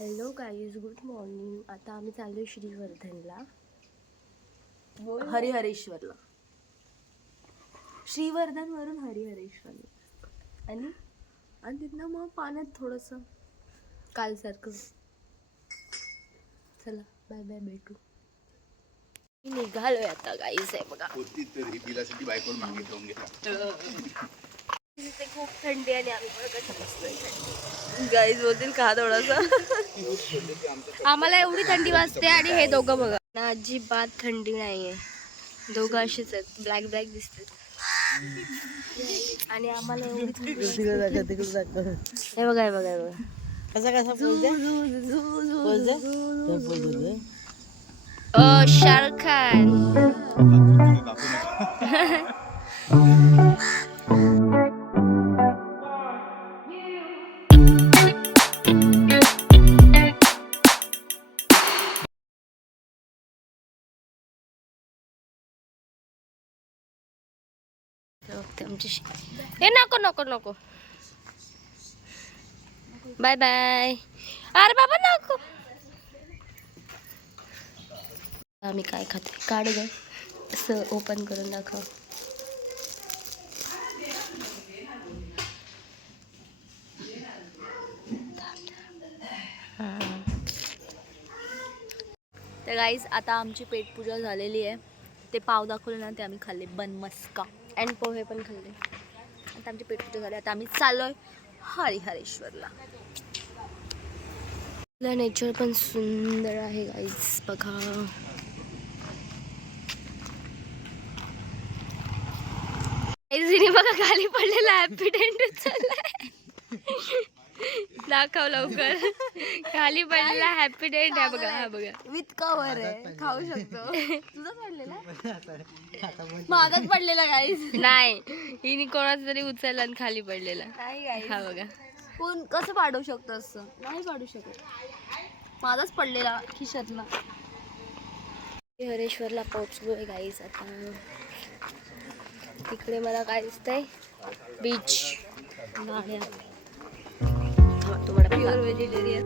Hello guys, good morning. आता आम्ही चाललोय श्रीवर्धनला, हरिहरेश्वरला. श्रीवर्धनवरून हरिहरेश्वरला आणि तिथनं मग पाण्यात थोडंसं कालसारखं. चला बाय बाय, भेटू. निघालोय आता गाईज. आहे बघा, तिथे खूप थंडी आणि आम्ही पण कसं बसलोय. गाईज बोलतील का थोडासा. आम्हाला एवढी थंडी वाजते आणि हे दोघं बघा ना, अजिबात थंडी नाहीये. दोघं असेच आहेत, ब्लॅक ब्लॅक दिसतात. आणि आम्हाला एवढी थंडी वाजते. हे बघा हे बघा हे बघा शाहरुख खान. आमच्याशी हे नको नको नको, बाय बाय. अरे बाबा नको. आम्ही काय खाते, काढ ग, असं ओपन करून दाखव. तर गाईज, आता आमची पेटपूजा झालेली आहे. ते पाव दाखवले ना, ते आम्ही खाल्ले, बनमस्का अँड पोहे पण खाल्ले. आता आमची पेटपूजा झाली. आता आम्ही चाललोय हरिहरेश्वरला. नेचर पण सुंदर आहे गाईज, बघा. बघा खाली पडलेला हॅपी डेंट उचललाय. दाखव लवकर. खाली पडलेला हॅपी डेंट आहे बघा. हा बघा, विथ कव्हर आहे, खाऊ शकतो. तुझा पडलेला, माझाच पडलेला गाईज. नाही, हिने कोणाचा तरी उचलला आणि खाली पडलेला. हा बघा, कोण कसं पाडू शकतो? असं नाही पाडू शकत. माझाच पडलेला खिशातला. हरेश्वरला पोहोचलोय गाईज. आता तिकडे मला काय दिसतंय, बीच. तुम्हाला प्युअर व्हेजिटेरियन.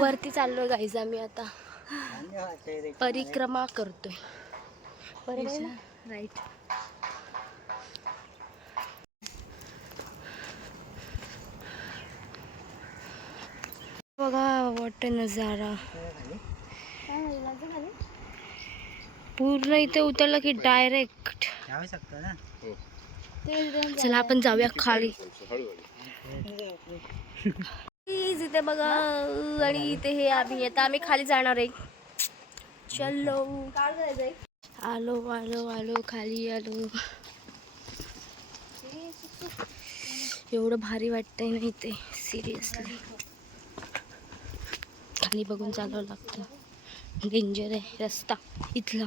वरती चाललोय गाईज आम्ही आता. परिक्रमा करतोय, बरोबर ना? राईट. बघा वाट नजारा पूर्ण इथे उतरलं की डायरेक्ट. चला आपण जाऊया खाली. इथे बघा, आणि इथे हे आम्ही खाली जाणार आहे. चलो, आलो आलो आलो, खाली आलो. एवढं भारी वाटतंय ना इथे, सिरियसली. खाली बघून चालावं लागतं, डेंजर आहे रस्ता इथला.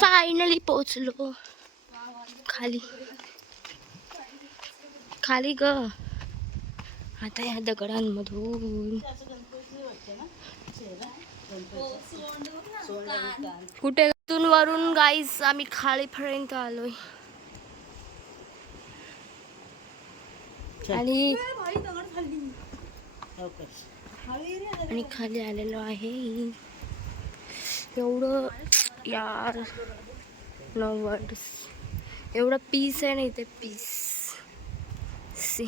फायनली पोहोचलो खाली. खाली ग, आता या दगडांमधून कुठे वरून गाईस आम्ही खालीपर्यंत आलोय. आणि खाली आलेलो आहे. एवढं यार, नो वर्ड्स. एवढं पीस आहे ना इथे, पीस. सी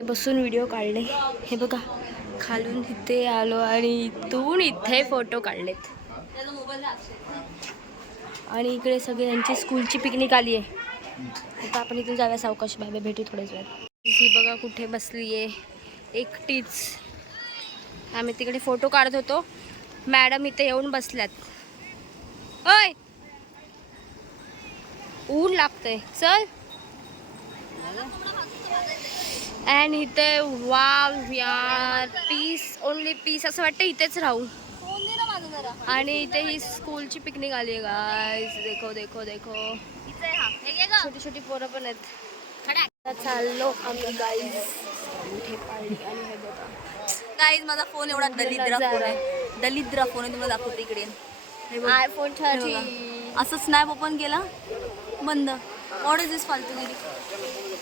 बसून व्हिडिओ काढले. हे बघा, खालून इथे आलो आणि इथून इथे फोटो काढलेत. आणि इकडे सगळे यांची स्कूलची पिकनिक आली आहे. आता आपण इथून जाऊया सावकाश. बाय बाय, भेटू थोड्याच वेळात. ही बघा कुठे बसली आहे एकटीच. आम्ही तिकडे फोटो काढत होतो, मॅडम इथे येऊन बसल्यात. ओय, ऊन लागतंय, चल. अँड इथे वाव यार, पीस, ओनली पीस, असं वाटतं इथेच राहू. आणि इथे ही स्कूलची पिकनिक आली आहे गाईज. देखो देखो देखो, छोटी छोटी पोरं पण आहेत. चाललो आम्ही गाईज. आणि हे बघा गाईज, माझा फोन एवढा दलिद्र फोन आहे, दलिद्र फोन आहे. तुम्हाला दाखवते इकडे. आयफोन 13. असं स्नॅप ओपन केला, बंद. व्हॉट इज दिस फालतूगिरी.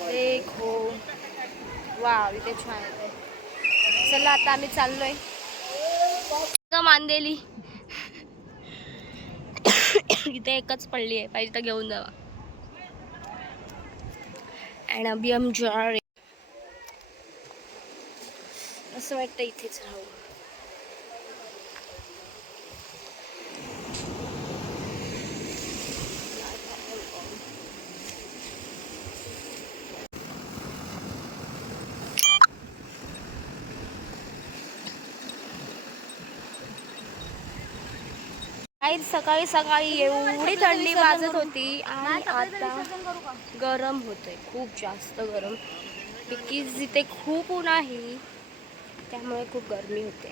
देखो वाव, इथे छान आहे. चला आता आम्ही चाललोय मांदेली. इथे एकच पडली आहे, पाहिजे तर घेऊन जावा. अँड अभी हम जा रहे. असं वाटतं इथेच राहू. सकाळी सकाळी एवढी थंडी वाजत होती आणि आता गरम होतंय, खूप जास्त गरम. बिकॉज इथे खूप ऊन आहे, त्यामुळे खूप गरमी होते.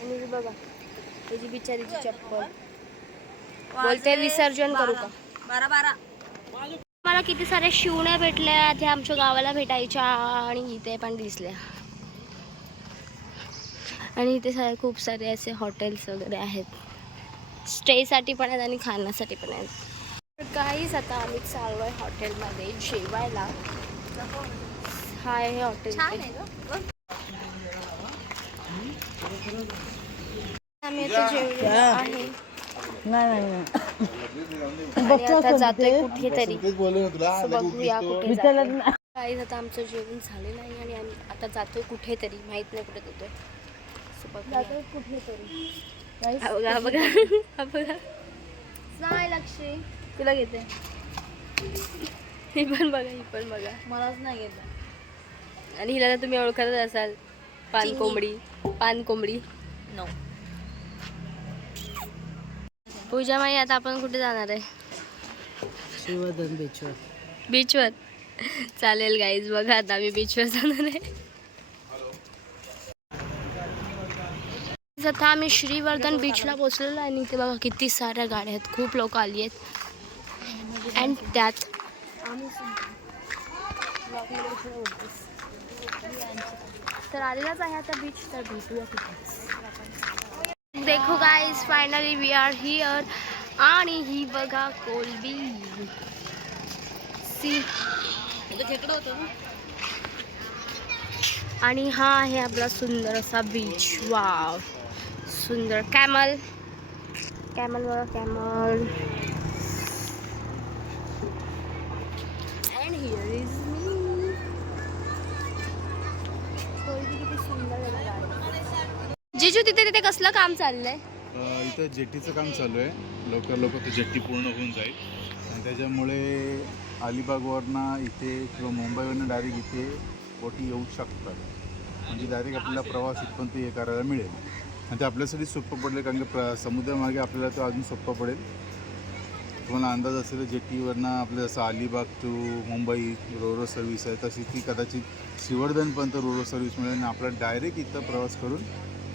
आणि बघा त्याची बिचारीची चप्पल, बोलते विसर्जन करू का. 12 मला किती साऱ्या शिवण्या भेटल्या, त्या आमच्या गावाला भेटायच्या आणि इथे पण दिसल्या. आणि इथे खूप सारे असे हॉटेल्स वगैरे आहेत, स्टेसाठी पण आहेत आणि खाण्यासाठी पण आहेत. काहीच आता आम्ही चाललो आहे हॉटेलमध्ये जेवायला. हा आहे हॉटेल. आम्ही आता जेवलो आहे. आता जातोय कुठेतरी, बघूया कुठे जातोय. काहीच आता आमचं जेवण झालेलं आहे आणि आम्ही आता जातोय कुठेतरी, माहित नाही कुठे जातोय. कुठेतरी बघा बघा बघा. नाही लक्ष्मी, तुला घेते. ही पण बघा, ही पण बघा. मलाच नाही घेतलं. आणि हिला तर तुम्ही ओळखतच असाल, पानकोंबडी. पानकोंबडी नो. पूजा माई, आता आपण कुठे जाणार आहे? श्रीवर्धन बीचवर. बीचवर चालेल गाईज. बघा आता आम्ही बीचवर जाणार आहे. आता आम्ही श्रीवर्धन बीचला पोचलेलो आहे आणि इथे बघा किती साऱ्या गाड्या आहेत, खूप लोक आली आहेत. अँड त्यात तर आलेलाच आहे आता बीच, तर भेटूया तिथे. देखो guys, finally we are here. आणि ही बघा कोलबी, सी खेकडं होतं ना. आणि हा आहे आपला सुंदर असा बीच. वाव, सुंदर. कॅमल, कॅमल बघा, camel. And here is me. किती सुंदर आहे. जिजू, तिथे कसलं काम चाललंय? इथं जेट्टीचं काम चालू आहे. लवकर ती जेट्टी पूर्ण होऊन जाईल आणि त्याच्यामुळे अलिबागवरनं इथे किंवा मुंबईवरनं डायरेक्ट इथे बोटी येऊ शकतात. म्हणजे डायरेक्ट आपल्याला प्रवास इथपर्यंत हे करायला मिळेल आणि ते आपल्यासाठी सोपं पडेल, कारण की समुद्रामागे आपल्याला तो अजून सोपं पडेल. तुम्हाला अंदाज असेल जेट्टीवरनं आपल्या जसं Alibag to Mumbai RoRo service आहे, तशी ती कदाचित श्रीवर्धनपर्यंत रोरो सर्व्हिस मिळेल आणि आपल्याला डायरेक्ट इथं प्रवास करून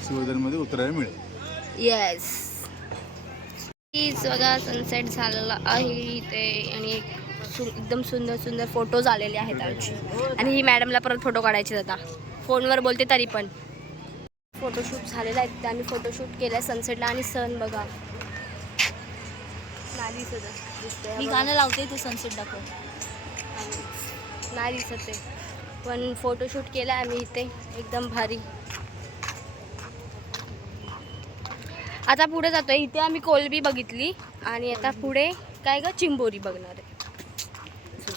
श्रीवर्धनमध्ये उतरायला मिळेल. येस, बघा सनसेट झालेला आहे इथे आणि एकदम सुंदर सुंदर फोटोज आलेले आहेत आमची. आणि ही मॅडमला परत फोटो काढायचे आता, फोनवर बोलते तरी पण. फोटोशूट झालेला आहे तिथे, आम्ही फोटोशूट केलं आहे सनसेटला. आणि सन बघा, नाही दिसत. मी गाणं लावते, तू सनसेट दाखव. नाही दिसत आहे, पण फोटोशूट केलं आहे आम्ही इथे एकदम भारी. आता पुढे जातोय. इथे आम्ही कोलबी बघितली आणि आता पुढे काय ग, चिंबोरी बघणार आहे.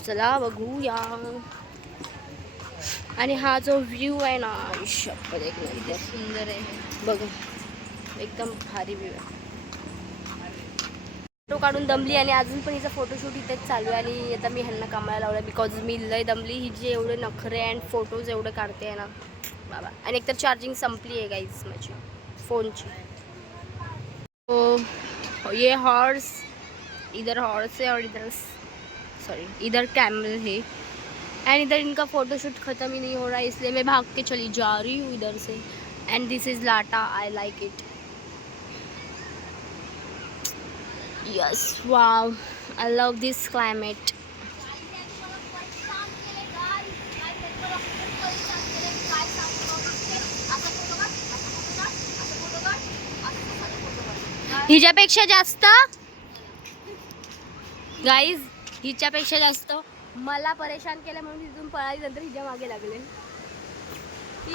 चला बघूया. आणि हा जो व्ह्यू आहे ना, शपथ एक नंबर सुंदर आहे बघा, एकदम भारी व्ह्यू आहे. फोटो काढून दमली आणि अजून पण हिचा फोटोशूट इथेच चालू आहे. आणि आता मी ह्यांना कामाला लावलं बिकॉज मी लय दमली. ही जे एवढे नखरे अँड फोटोज एवढे काढते आहे ना बाबा. आणि एकतर चार्जिंग संपली आहे गाईज माझी फोनची. तो ये हॉर्स, इधर हॉर्स है और इधर सॉरी इधर कैमल है. एंड इधर इनका फोटोशूट खत्म ही नहीं हो रहा है, इसलिए मैं भाग के चली जा रही हूँ इधर से. एंड दिस इज लाटा, I like it. Yes, wow, I love this climate. हिच्यापेक्षा जास्त गाईज, हिच्यापेक्षा जास्त मला परेशान केलं म्हणून तिथून पळाली, नंतर हिच्या मागे लागले.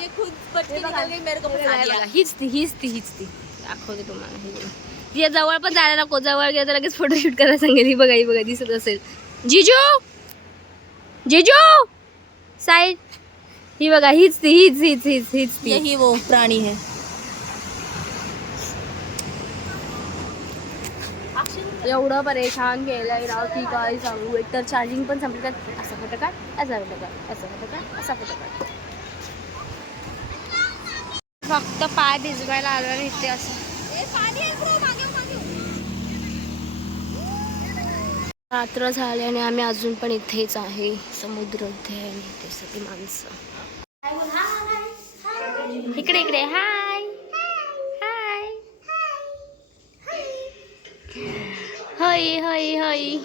ये खुद बच के निकल गई, मेरे को फंसा दिया. हीच ती दाखवते तुम्हाला. तिच्या जवळ पण जायला नको, जवळ गेलं तर लगेच फोटोशूट करायला सांगेल. ही बघा, ही बघा, दिसत असेल. जिजू साईड. ही बघा, हीच ती. यही वो प्राणी है. एवढं परेशान केलंय ना की काय सांगू. एक तर चार्जिंग पण संपली, तर असा फोटो काढ, असा फोटो काढ, असा फोटो काढ, असा फोटो काढ. फक्त पाय भिजवायला आलो आणि इथे असं रात्र झाली आणि आम्ही अजून पण इथेच आहे. समुद्र इथे आणि इथे सगळी माणसं. इकडे हाय हाय. हय